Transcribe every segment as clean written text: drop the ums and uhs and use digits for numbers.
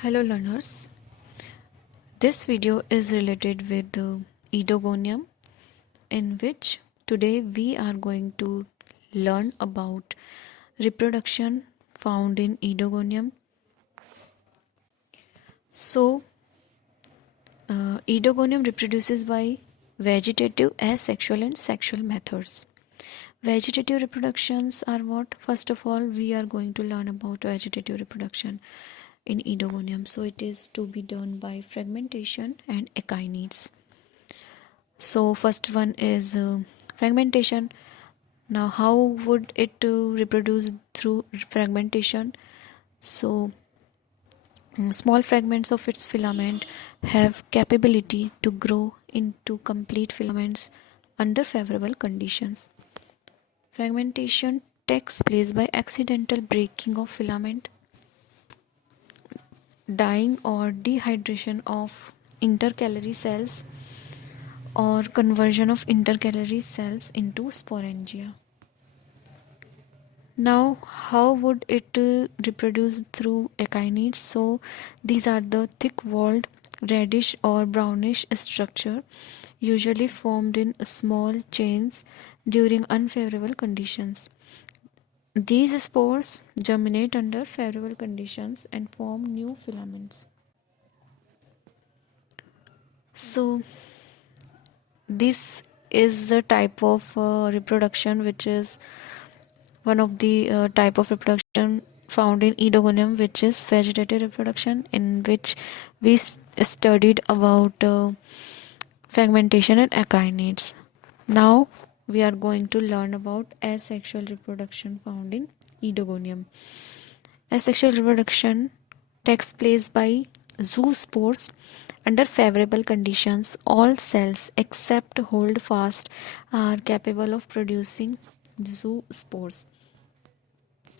Hello learners, this video is related with the Oedogonium, in which today we are going to learn about reproduction found in Oedogonium. So, Oedogonium reproduces by vegetative, asexual and sexual methods. Vegetative reproductions are what? First of all, we are going to learn about vegetative reproduction in Oedogonium. So, it is to be done by fragmentation and echinids. So first one is fragmentation. Now how would it reproduce through fragmentation? So small fragments of its filament have capability to grow into complete filaments under favorable conditions. Fragmentation takes place by accidental breaking of filament, dying or dehydration of intercalary cells, or conversion of intercalary cells into sporangia. Now, how would it reproduce through echinids? So, these are the thick-walled, reddish or brownish structure, usually formed in small chains during unfavorable conditions. These spores germinate under favorable conditions and form new filaments. So, this is the type of reproduction which is one of the type of reproduction found in Oedogonium, which is vegetative reproduction, in which we studied about fragmentation and echinids. Now we are going to learn about asexual reproduction found in Oedogonium. Asexual reproduction takes place by zoo spores under favorable conditions. All cells except holdfast are capable of producing zoo spores.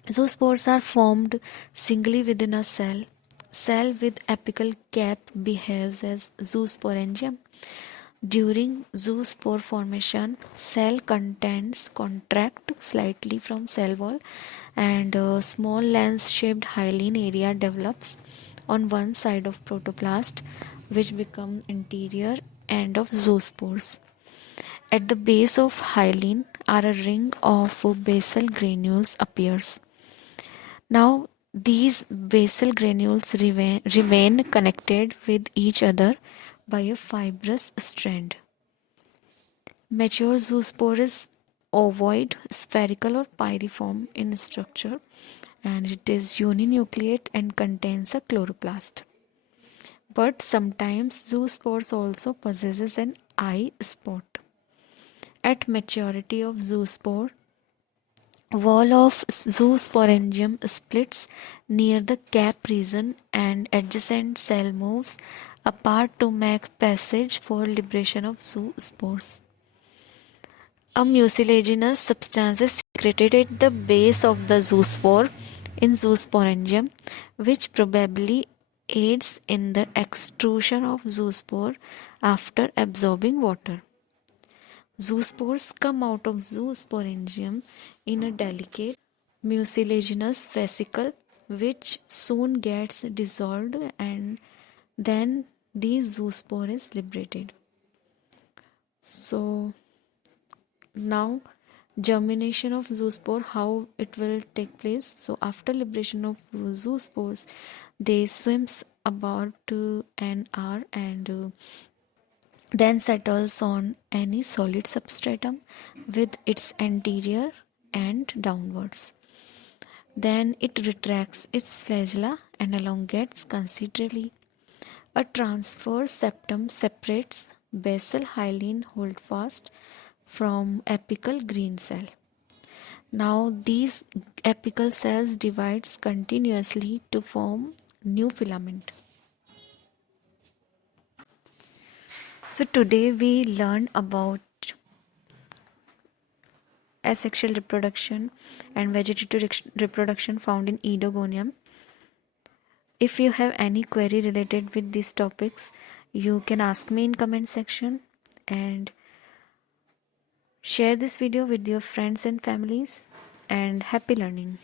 Zoospores are formed singly within a cell. Cell with apical cap behaves as zoosporangium. During zoospore formation, cell contents contract slightly from cell wall and a small lens-shaped hyaline area develops on one side of protoplast, which become interior end of zoospores. At the base of hyaline are a ring of basal granules appears. Now, these basal granules remain connected with each other by a fibrous strand. Mature zoospore is ovoid, spherical or pyriform in structure, and it is uninucleate and contains a chloroplast. But sometimes zoospores also possesses an eye spot. At maturity of zoospore, wall of zoosporangium splits near the cap region and adjacent cell moves apart to make passage for liberation of zoospores. A mucilaginous substance is secreted at the base of the zoospore in zoosporangium, which probably aids in the extrusion of zoospore after absorbing water. Zoospores come out of zoosporangium in a delicate mucilaginous vesicle which soon gets dissolved, and then the zoospore is liberated. So now germination of zoospore, how it will take place. So after liberation of zoospores, they swims about an hour and then settles on any solid substratum with its anterior end downwards. Then it retracts its flagella and elongates considerably. A transverse septum separates basal hyaline holdfast from apical green cell. Now these apical cells divides continuously to form new filament. So today we learned about asexual reproduction and vegetative reproduction found in Oedogonium. If you have any query related with these topics, you can ask me in comment section, and share this video with your friends and families, and happy learning.